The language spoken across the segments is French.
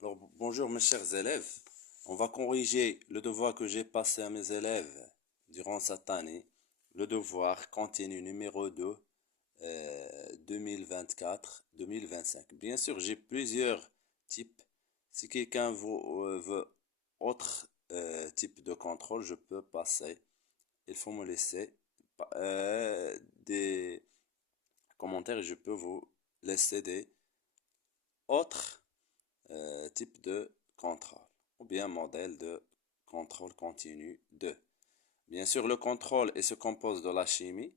Alors, bonjour mes chers élèves. On va corriger le devoir que j'ai passé à mes élèves durant cette année. Le devoir continu numéro 2, 2024-2025. Bien sûr, j'ai plusieurs types. Si quelqu'un veut autre type de contrôle, je peux passer. Il faut me laisser des commentaires et je peux vous laisser des autres type de contrôle ou bien modèle de contrôle continu 2. Bien sûr, le contrôle se compose de la chimie,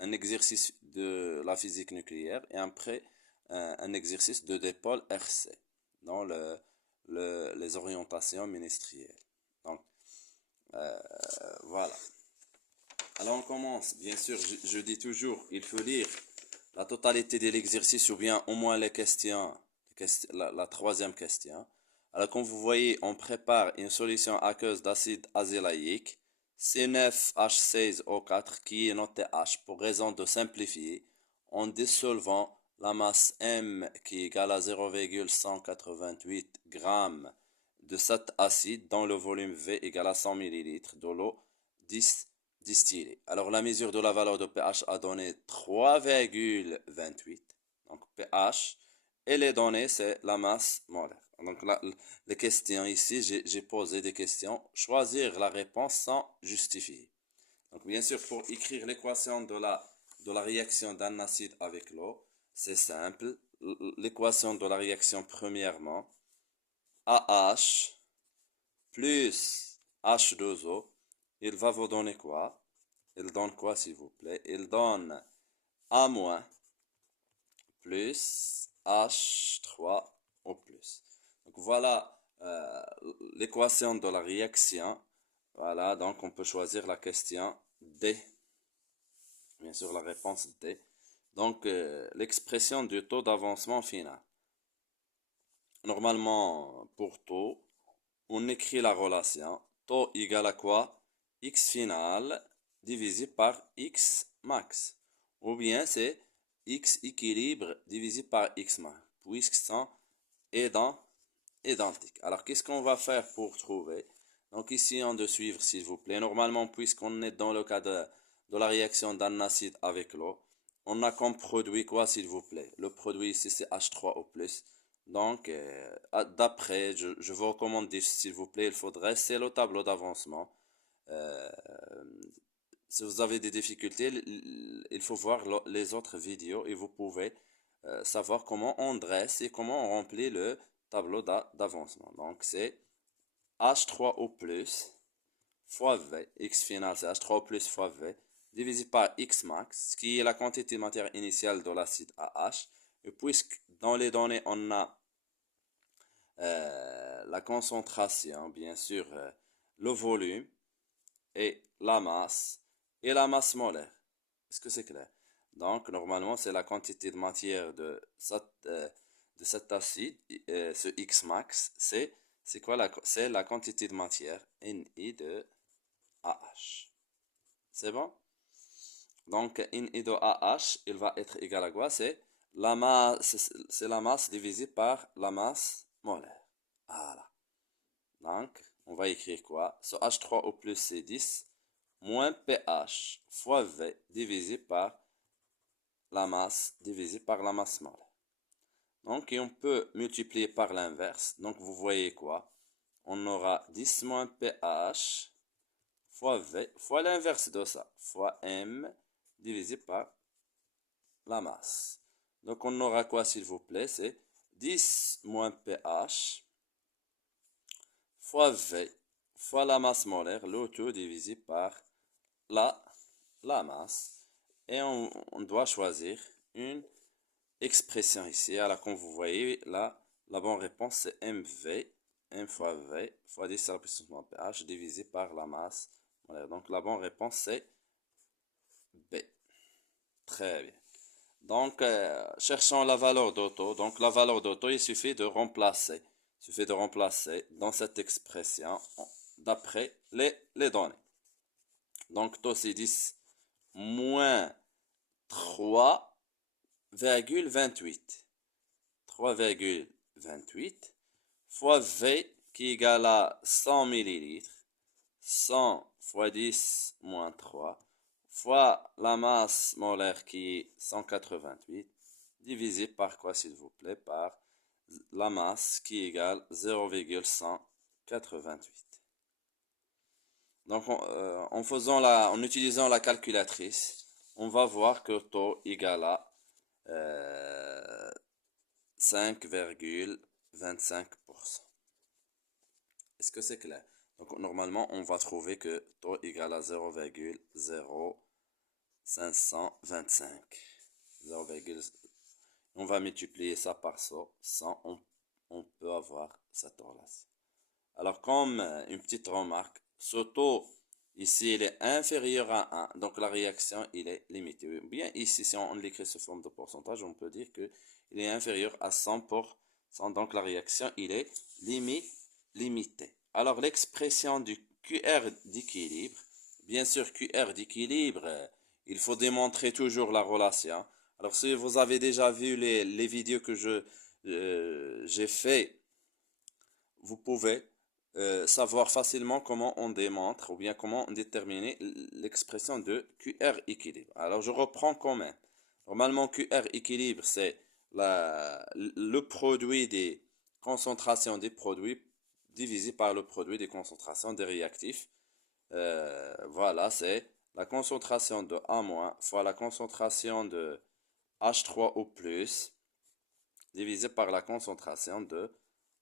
un exercice de la physique nucléaire et après un exercice de dépôle RC dans les orientations ministérielles. Donc, voilà. Alors, on commence. Bien sûr, je dis toujours, il faut lire la totalité de l'exercice ou bien au moins les questions, la troisième question. Alors comme vous voyez, on prépare une solution aqueuse d'acide azélaïque C9H16O4 qui est notée H pour raison de simplifier en dissolvant la masse M qui est égale à 0,188 g de cet acide dans le volume V égale à 100 ml de l'eau distillée. Alors la mesure de la valeur de pH a donné 3,28. Donc pH et les données c'est la masse molaire. Donc là, les questions ici, j'ai posé des questions. Choisir la réponse sans justifier. Donc bien sûr, pour écrire l'équation de la réaction d'un acide avec l'eau, c'est simple. L'équation de la réaction premièrement, AH plus H2O, il va vous donner quoi? Il donne quoi s'il vous plaît? Il donne A- plus H3O plus. Donc voilà l'équation de la réaction. Voilà, donc on peut choisir la question D. Bien sûr, la réponse D. Donc l'expression du taux d'avancement final. Normalement, pour taux, on écrit la relation. Taux égale à quoi? X final divisé par X max. Ou bien c'est X équilibre divisé par X max. Puisqu'ils sont identiques. Alors qu'est-ce qu'on va faire pour trouver? Donc ici on de suivre s'il vous plaît. Normalement, puisqu'on est dans le cas de la réaction d'un acide avec l'eau, on a comme produit quoi s'il vous plaît? Le produit ici c'est H3O+. Donc, d'après, je vous recommande s'il vous plaît, il faudrait, c'est le tableau d'avancement. Euh, si vous avez des difficultés, il faut voir les autres vidéos et vous pouvez savoir comment on dresse et comment on remplit le tableau d'avancement. Donc, c'est H3O+, fois V, X final c'est H3O+, fois V, divisé par X max, ce qui est la quantité de matière initiale de l'acide AH. Et puisque dans les données, on a la concentration, bien sûr, le volume et la masse molaire. Est-ce que c'est clair? Donc, normalement, c'est la quantité de matière de cet acide, ce X max, c'est quoi c'est la quantité de matière, Ni de AH. C'est bon? Donc, Ni de AH, il va être égal à quoi? C'est la masse divisée par la masse molaire. Voilà. Donc, on va écrire quoi? Ce H3O plus c'est 10 moins pH fois V divisé par la masse molaire. Donc, et on peut multiplier par l'inverse. Donc, vous voyez quoi? On aura 10 moins pH fois V fois l'inverse de ça, fois M divisé par la masse. Donc, on aura quoi, s'il vous plaît? C'est 10 moins pH fois V fois la masse molaire, le tout divisé par la, la masse. Et on doit choisir une expression ici. Alors, comme vous voyez, là, la bonne réponse c'est MV, M fois V, fois 10 à la puissance moins pH, divisé par la masse molaire. Donc, la bonne réponse c'est B. Très bien. Donc, cherchons la valeur d'auto. Donc, la valeur d'auto, il suffit de remplacer. Il suffit de remplacer dans cette expression d'après les données. Donc, taux c'est 10 moins 3,28. 3,28. fois V qui est égal à 100 millilitres. 100 fois 10 moins 3 fois la masse molaire qui est 188 divisé par quoi s'il vous plaît? Par la masse qui est égale 0,188. Donc en utilisant la calculatrice, on va voir que taux égal à 5,25%. Est-ce que c'est clair? Donc normalement, on va trouver que taux égal à 0,0525. On va multiplier ça par 100, on peut avoir cette relation. Alors comme une petite remarque, ce taux ici il est inférieur à 1, donc la réaction il est limitée. Bien ici, si on l'écrit sous forme de pourcentage, on peut dire que il est inférieur à 100%, donc la réaction il est limitée. Alors l'expression du QR d'équilibre, bien sûr QR d'équilibre, il faut démontrer toujours la relation. Alors si vous avez déjà vu les vidéos que j'ai fait, vous pouvez savoir facilement comment on démontre ou bien comment déterminer l'expression de QR équilibre. Alors je reprends quand même. Normalement QR équilibre c'est le produit des concentrations des produits divisé par le produit des concentrations des réactifs. Voilà, c'est la concentration de A- fois la concentration de H3O+, divisé par la concentration de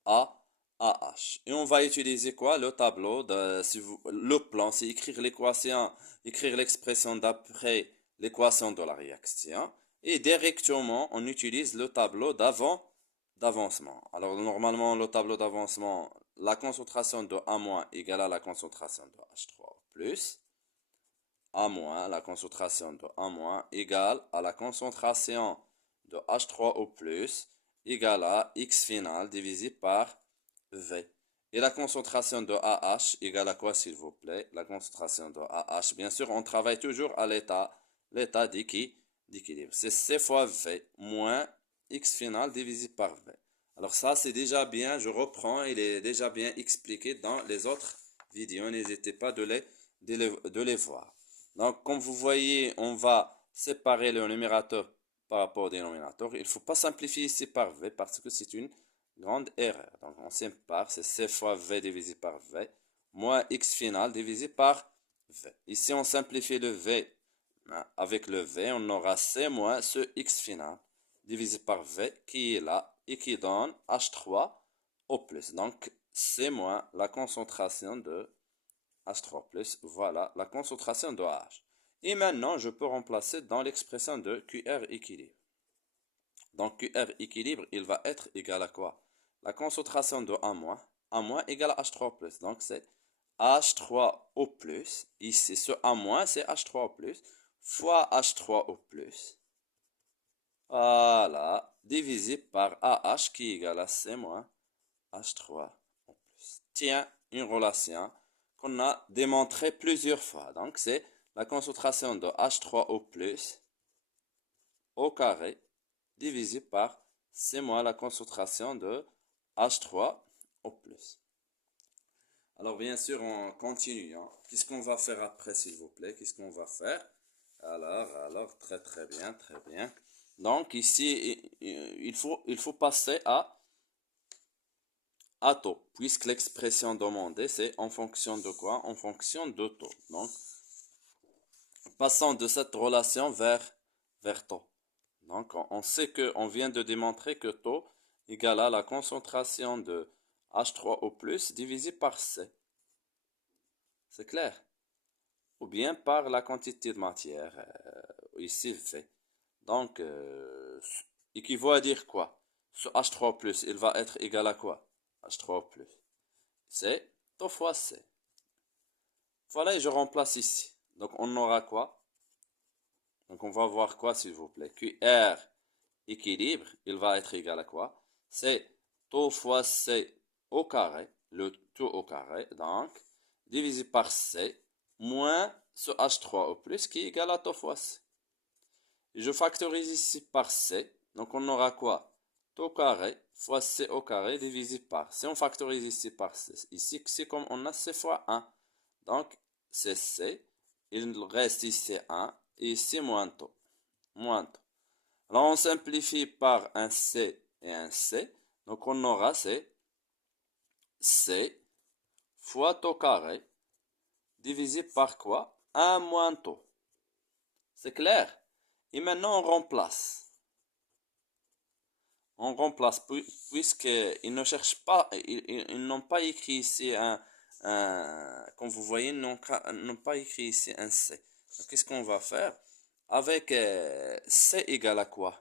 AH. Et on va utiliser quoi? Le tableau, le plan, c'est écrire l'équation, écrire l'expression d'après l'équation de la réaction. Et directement, on utilise le tableau d'avancement. Alors normalement, le tableau d'avancement, la concentration de A- égale à la concentration de H3+, A-, la concentration de A- égale à la concentration de H3O+, égale à X final divisé par V. Et la concentration de AH égale à quoi s'il vous plaît? La concentration de AH, bien sûr, on travaille toujours à l'état d'équilibre. C'est C fois V moins X final divisé par V. Alors ça, c'est déjà bien, je reprends, il est déjà bien expliqué dans les autres vidéos. N'hésitez pas de les voir. Donc, comme vous voyez, on va séparer le numérateur par rapport au dénominateur. Il ne faut pas simplifier ici par V parce que c'est une grande erreur. Donc, on sépare, c'est C fois V divisé par V, moins X final divisé par V. Ici, on simplifie le V avec le V, on aura C moins ce X final divisé par V qui est là et qui donne H3O+. Donc, C moins la concentration de H3+, voilà la concentration de H. Et maintenant, je peux remplacer dans l'expression de QR équilibre. Donc, QR équilibre, il va être égal à quoi? La concentration de A- égale à H3+. Donc, c'est H3O+. Ici, ce A-, c'est H3O+, fois H3O+. Voilà, divisé par AH qui est égal à C- H3O+. Tiens, une relation qu'on a démontré plusieurs fois. Donc, c'est la concentration de H3O+, au carré, divisé par C- la concentration de H3O+. Alors, bien sûr, on continue. Qu'est-ce qu'on va faire après, s'il vous plaît? Qu'est-ce qu'on va faire? Alors, très très bien, très bien. Donc, ici, il faut passer à taux, puisque l'expression demandée, c'est en fonction de quoi? En fonction de taux. Donc, passons de cette relation vers taux. Donc, on sait que, on vient de démontrer que taux égale à la concentration de H3O+, divisé par C. C'est clair? Ou bien par la quantité de matière, ici V. Donc, équivaut à dire quoi? Ce H3+, il va être égal à quoi? H3+. C'est taux fois C. Voilà, et je remplace ici. Donc, on aura quoi? Donc, on va voir quoi, s'il vous plaît? QR équilibre, il va être égal à quoi? C'est taux fois C au carré, le tout au carré, donc, divisé par C, moins ce H3O+, qui est égal à taux fois C. Et je factorise ici par C, donc on aura quoi? Taux carré, fois C au carré divisé par. Si on factorise ici par C, ici c'est comme on a C fois 1. Donc c'est C, il reste ici 1 et ici moins taux. Moins taux. Alors on simplifie par un C et un C. Donc on aura C fois taux carré divisé par quoi? 1 moins taux. C'est clair? Et maintenant on remplace. On remplace puisqu'ils ne cherchent pas, ils n'ont pas écrit ici comme vous voyez, ils n'ont pas écrit ici un C. Qu'est-ce qu'on va faire? Avec C égale à quoi?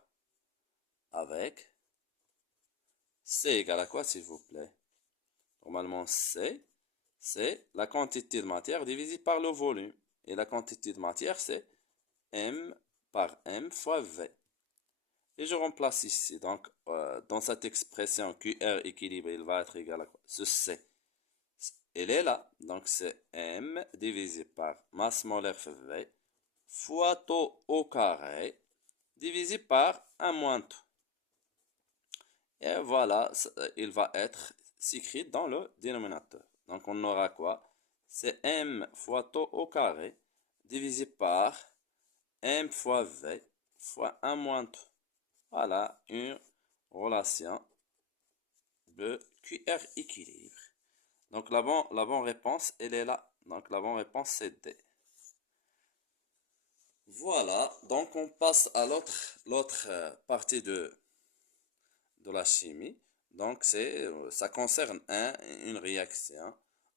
Avec C égale à quoi, s'il vous plaît? Normalement, C, c'est la quantité de matière divisée par le volume. Et la quantité de matière, c'est M par M fois V. Et je remplace ici. Donc, dans cette expression QR équilibré, il va être égal à quoi? Ce C. Elle est là. Donc, c'est M divisé par masse molaire V fois taux au carré divisé par 1 moins taux. Et voilà, il va être écrit dans le dénominateur. Donc, on aura quoi? C'est M fois taux au carré divisé par M fois V fois 1 moins taux. Voilà une relation de QR équilibre. Donc la bonne réponse, elle est là. Donc la bonne réponse, c'est D. Voilà, donc on passe à l'autre partie de la chimie. Donc ça concerne une réaction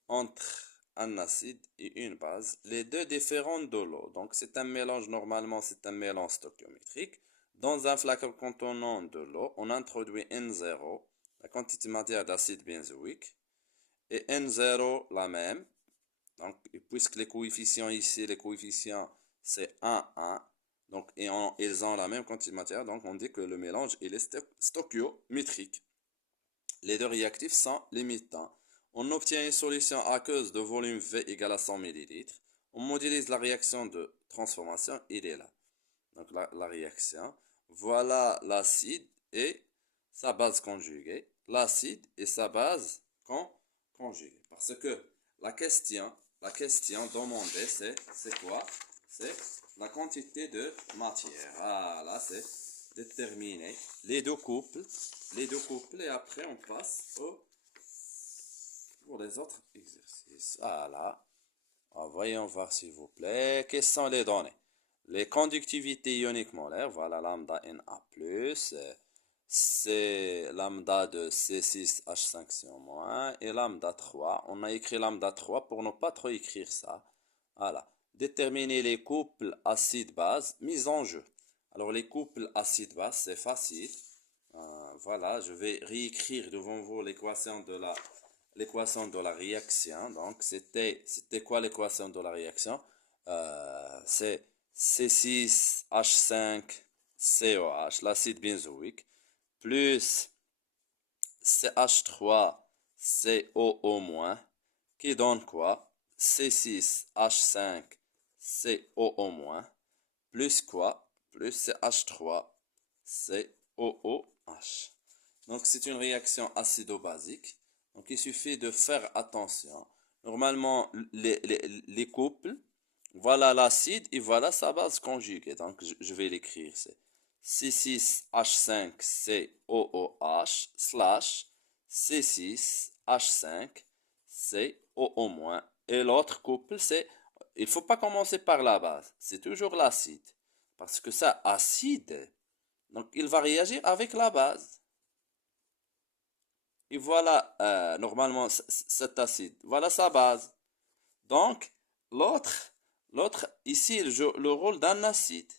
entre un acide et une base, les deux différents de l'eau. Donc c'est un mélange, normalement c'est un mélange stoichiométrique. Dans un flacon contenant de l'eau, on introduit N0, la quantité matière d'acide benzoïque, et N0 la même. Donc, puisque les coefficients ici, les coefficients c'est 1, 1, donc, ils ont la même quantité de matière, donc on dit que le mélange il est stoichiométrique. Les deux réactifs sont limitants. On obtient une solution aqueuse de volume V égale à 100 ml. On modélise la réaction de transformation, il est là. Donc la réaction, voilà l'acide et sa base conjuguée. L'acide et sa base conjuguée. Parce que la question demandée, c'est quoi? C'est la quantité de matière. Voilà, c'est déterminer les deux couples. Et après on passe pour les autres exercices. Voilà. Voyons voir s'il vous plaît. Quelles sont les données? Les conductivités ioniques molaires, voilà lambda Na+, c'est lambda de C6H5CO- et lambda 3. On a écrit lambda 3 pour ne pas trop écrire ça. Voilà. Déterminer les couples acide-base mis en jeu. Alors les couples acide-base, c'est facile. Voilà, je vais réécrire devant vous l'équation de la réaction. Donc c'était quoi l'équation de la réaction? C'est C6H5COH, l'acide benzoïque, plus CH3COO-, qui donne quoi? C6H5COO-, plus quoi? Plus CH3COOH. Donc c'est une réaction acido-basique. Donc il suffit de faire attention. Normalement, les couples, voilà l'acide et voilà sa base conjuguée. Donc je vais l'écrire. C'est C6H5COOH slash C6H5COO-. Et l'autre couple, il ne faut pas commencer par la base. C'est toujours l'acide. Parce que ça, acide, donc il va réagir avec la base. Et voilà, normalement, cet acide, voilà sa base. Donc, l'autre, ici, il joue le rôle d'un acide.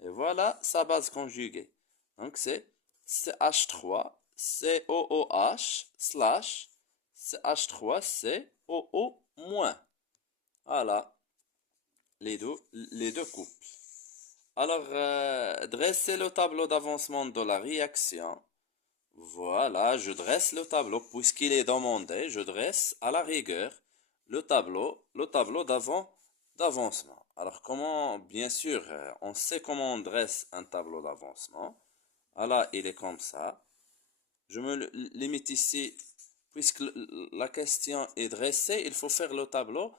Et voilà sa base conjuguée. Donc, c'est CH3COOH slash CH3COO-. Voilà, les deux couples. Alors, dressez le tableau d'avancement de la réaction. Voilà, je dresse le tableau puisqu'il est demandé. Je dresse à la rigueur le tableau d'avancement. Alors, comment, bien sûr, on sait comment on dresse un tableau d'avancement. Alors, il est comme ça. Je me limite ici, puisque la question est dressée, il faut faire le tableau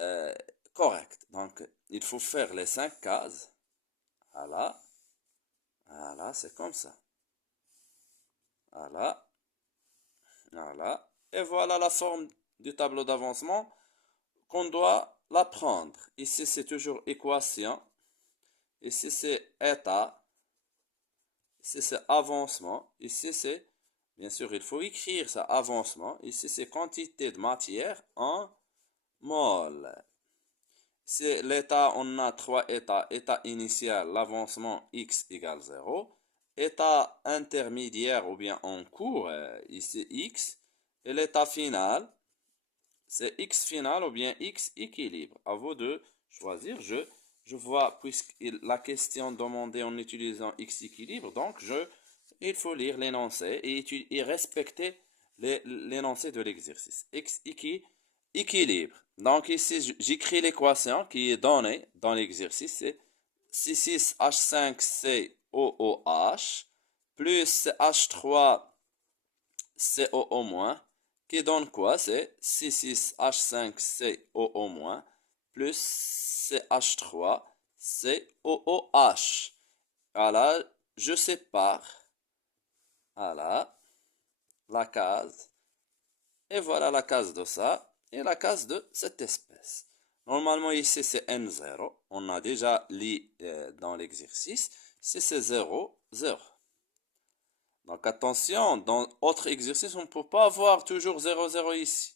euh, correct. Donc, il faut faire les 5 cases. Voilà, voilà, c'est comme ça. Voilà, voilà. Et voilà la forme du tableau d'avancement qu'on doit la prendre. Ici, c'est toujours équation. Ici, c'est état. Ici, c'est avancement. Ici, c'est, bien sûr, il faut écrire ça, avancement. Ici, c'est quantité de matière en mol. C'est l'état, on a trois états. État initial, l'avancement x égale 0. État intermédiaire ou bien en cours, ici x. Et l'état final, c'est x final ou bien x équilibre. À vous de choisir. Je vois, puisque la question demandée en utilisant x équilibre, donc il faut lire l'énoncé et respecter l'énoncé de l'exercice. X équilibre. Donc ici, j'écris l'équation qui est donnée dans l'exercice. C'est C6H5COOH plus H3COO- qui donne quoi? C'est C6H5COO- plus CH3COOH. Voilà, je sépare. Voilà, la case. Et voilà la case de ça et la case de cette espèce. Normalement, ici, c'est N0. On a déjà lu dans l'exercice. Ici, c'est 0, 0. Donc, attention, dans autre exercice, on ne peut pas avoir toujours 0, 0 ici.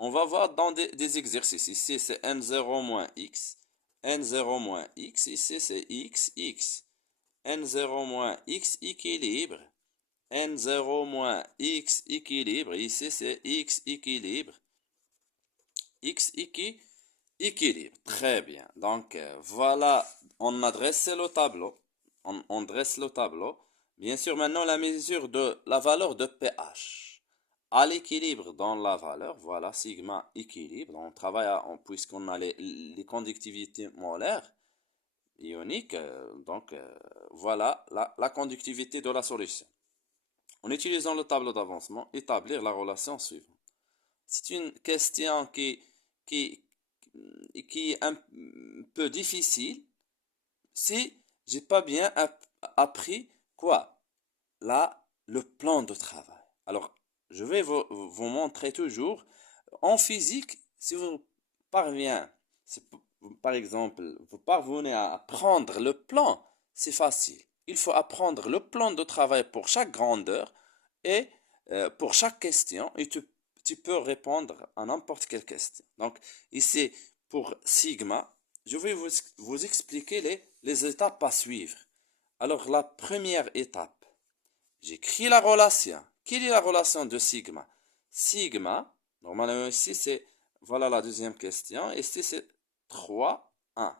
On va voir dans des exercices. Ici, c'est N0 moins X. N0 moins X. Ici, c'est X, X. N0 moins X équilibre. N0 moins X équilibre. Ici, c'est X équilibre. X équilibre. Très bien. Donc, voilà, on a dressé le tableau. On dresse le tableau. Bien sûr, maintenant, la mesure de la valeur de pH. À l'équilibre dans la valeur, voilà, sigma équilibre. On travaille puisqu'on a les conductivités molaires ioniques. Donc, voilà la conductivité de la solution. En utilisant le tableau d'avancement, établir la relation suivante. C'est une question qui, qui est un peu difficile si j'ai pas bien appris quoi? Là, le plan de travail. Alors, je vais vous montrer toujours en physique, si vous parvenez, par exemple, vous parvenez à prendre le plan, c'est facile. Il faut apprendre le plan de travail pour chaque grandeur et pour chaque question, et tu peux répondre à n'importe quelle question. Donc, ici, pour sigma, je vais vous expliquer les étapes à suivre. Alors, la première étape, j'écris la relation. Quelle est la relation de sigma? Sigma, normalement ici c'est, voilà la deuxième question, ici c'est 3, 1.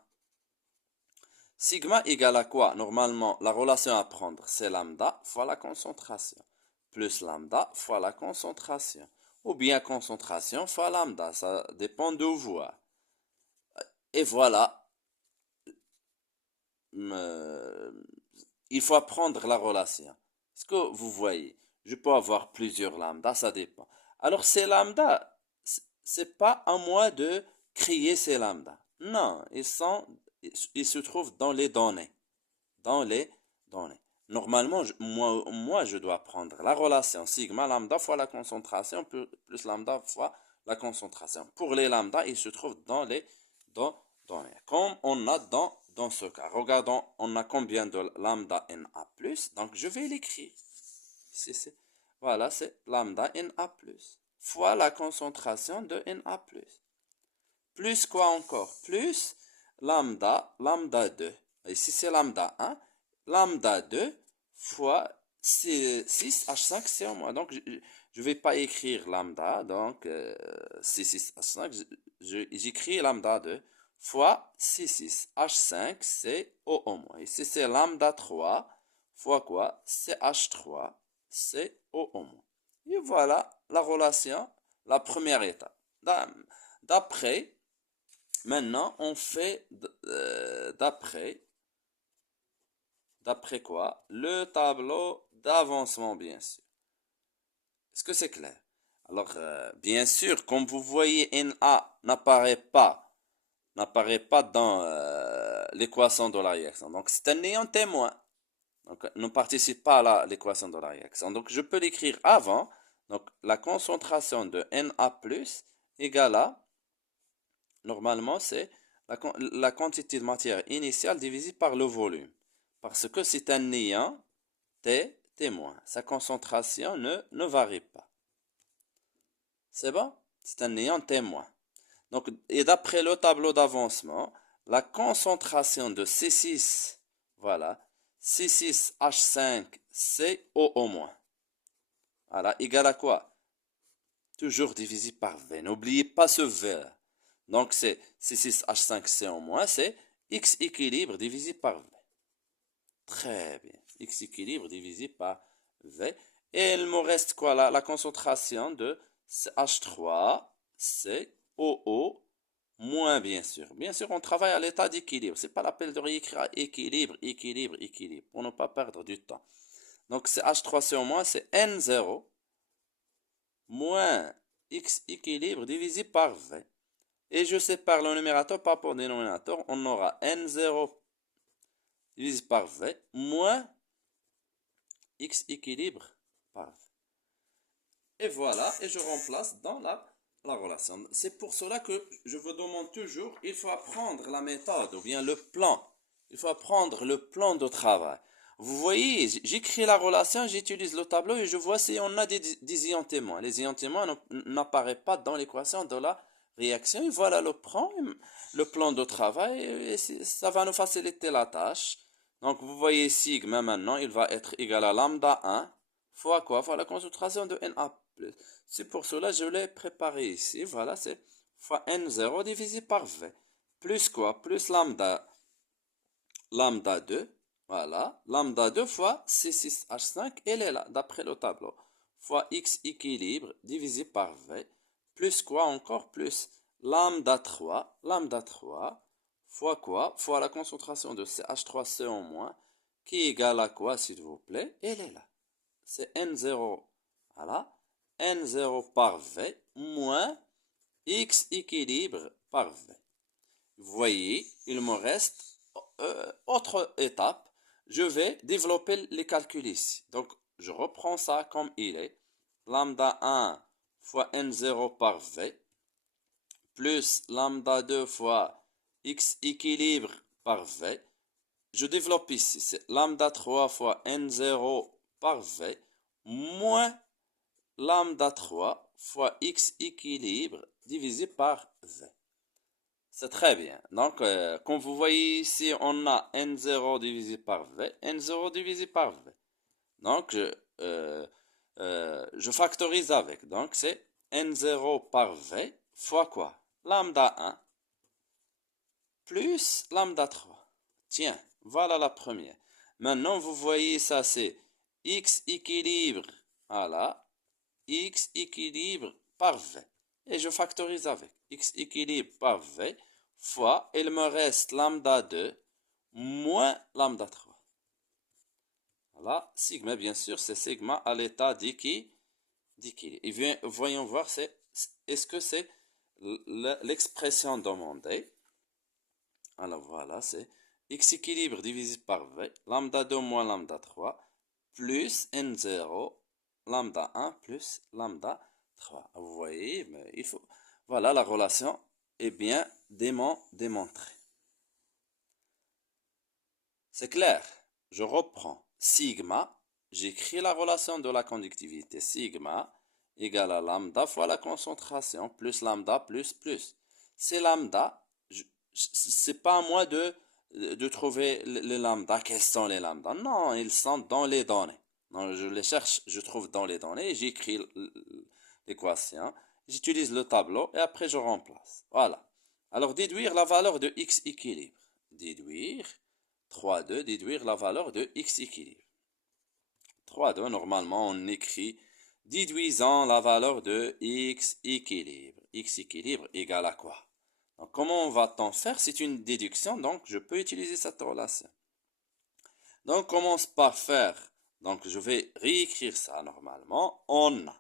Sigma égale à quoi? Normalement, la relation à prendre, c'est lambda fois la concentration, plus lambda fois la concentration, ou bien concentration fois lambda, ça dépend de vous. Et voilà, euh, il faut apprendre la relation. Est-ce que vous voyez? Je peux avoir plusieurs lambda, ça dépend. Alors ces lambda, c'est pas à moi de créer ces lambda. Non, ils se trouvent dans les données. Dans les données. Normalement, moi, je dois prendre la relation sigma lambda fois la concentration plus lambda fois la concentration. Pour les lambda, ils se trouvent dans les données. Comme on a dans ce cas. Regardons, on a combien de lambda Na+. Donc, je vais l'écrire. Voilà, c'est lambda Na+. Fois la concentration de Na+. Plus quoi encore? Plus lambda 2. Ici, c'est lambda 1. Lambda 2 fois 6H5, c'est en moins. Donc, je ne vais pas écrire lambda. Donc, 6H5, j'écris lambda 2 fois 6H5, c'est O au moins. Ici, c'est lambda 3 fois quoi? CH3, c'est O au moins. Et voilà la relation, la première étape. D'après, maintenant, on fait d'après quoi? Le tableau d'avancement, bien sûr. Est-ce que c'est clair? Alors, bien sûr, comme vous voyez, NA n'apparaît pas dans l'équation de la réaction. Donc, c'est un néant témoin. Donc, ne participe pas à l'équation de la réaction. Donc, je peux l'écrire avant. Donc, la concentration de Na+, égale à, normalement, c'est la quantité de matière initiale divisée par le volume. Parce que c'est un néant témoin. Sa concentration ne varie pas. C'est bon? C'est un néant témoin. Donc, et d'après le tableau d'avancement, la concentration de C6, voilà, C6H5COO-, voilà, égale à quoi? Toujours divisé par V. N'oubliez pas ce V. Donc, c'est C6H5CO-, c'est X équilibre divisé par V. Très bien. X équilibre divisé par V. Et il me reste quoi là? La concentration de H3COO- bien sûr. Bien sûr, on travaille à l'état d'équilibre. C'est pas l'appel de réécrire équilibre, équilibre, équilibre, pour ne pas perdre du temps. Donc, c'est H3CO-, c'est N0 moins X équilibre divisé par V. Et je sépare le numérateur par rapport au dénominateur. On aura N0 divisé par V moins X équilibre par V. Et voilà, et je remplace dans la relation. C'est pour cela que je vous demande toujours, il faut apprendre la méthode ou bien le plan. Il faut apprendre le plan de travail. Vous voyez, j'écris la relation, j'utilise le tableau et je vois si on a des ions témoins. Les ions témoins n'apparaissent pas dans l'équation de la réaction. Et voilà le plan de travail et ça va nous faciliter la tâche. Donc vous voyez sigma maintenant, il va être égal à lambda 1 fois quoi? Fois la concentration de Na+. C'est pour cela que je l'ai préparé ici. Voilà, c'est fois N0 divisé par V. Plus quoi? Plus lambda 2. Voilà, lambda 2 fois C6H5, elle est là, d'après le tableau. Fois X équilibre divisé par V. Plus quoi encore? Plus lambda 3 fois quoi? Fois la concentration de CH3CO-, qui est égale à quoi, s'il vous plaît? Elle est là. C'est N0, voilà, N0 par V moins X équilibre par V. Vous voyez, il me reste autre étape. Je vais développer les calculs ici. Donc, je reprends ça comme il est. Lambda 1 fois N0 par V plus lambda 2 fois X équilibre par V. Je développe ici. C'est lambda 3 fois N0 par V moins lambda 3 fois X équilibre divisé par V. C'est très bien. Donc, comme vous voyez ici, on a N0 divisé par V, N0 divisé par V. Donc, je factorise avec. Donc, c'est N0 par V fois quoi? Lambda 1 plus lambda 3. Tiens, voilà la première. Maintenant, vous voyez ça, c'est X équilibre. Voilà. X équilibre par V. Et je factorise avec. X équilibre par V fois, il me reste lambda 2 moins lambda 3. Voilà, sigma, bien sûr, c'est sigma à l'état d'équilibre. Et bien, voyons voir, est-ce que c'est l'expression demandée? Alors voilà, c'est X équilibre divisé par V, lambda 2 moins lambda 3, plus N0, lambda 1 plus lambda 3. Vous voyez, mais il faut... Voilà, la relation est bien démontrée. C'est clair. Je reprends. Sigma, j'écris la relation de la conductivité. Sigma égale à lambda fois la concentration plus lambda plus. C'est lambda. C'est pas à moi de trouver les lambda. Quels sont les lambda? Non, ils sont dans les données. Non, je les cherche, je trouve dans les données. J'écris l'équation. J'utilise le tableau et après je remplace. Voilà. Alors déduire la valeur de X équilibre. Déduire 3,2, déduire la valeur de X équilibre. 3,2, normalement on écrit déduisant la valeur de X équilibre. X équilibre égale à quoi? Donc comment va-t-on faire? C'est une déduction, donc je peux utiliser cette relation. Donc on commence par faire Donc, je vais réécrire ça normalement. On a.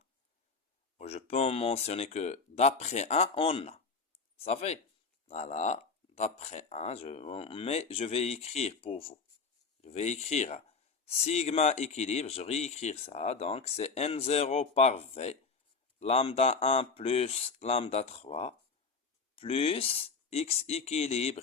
Je peux mentionner que d'après 1, on a. Ça fait. Voilà. D'après 1, mais je vais écrire pour vous. Je vais écrire sigma équilibre. Je vais réécrire ça. Donc, c'est N0 par V. Lambda 1 plus lambda 3 plus X équilibre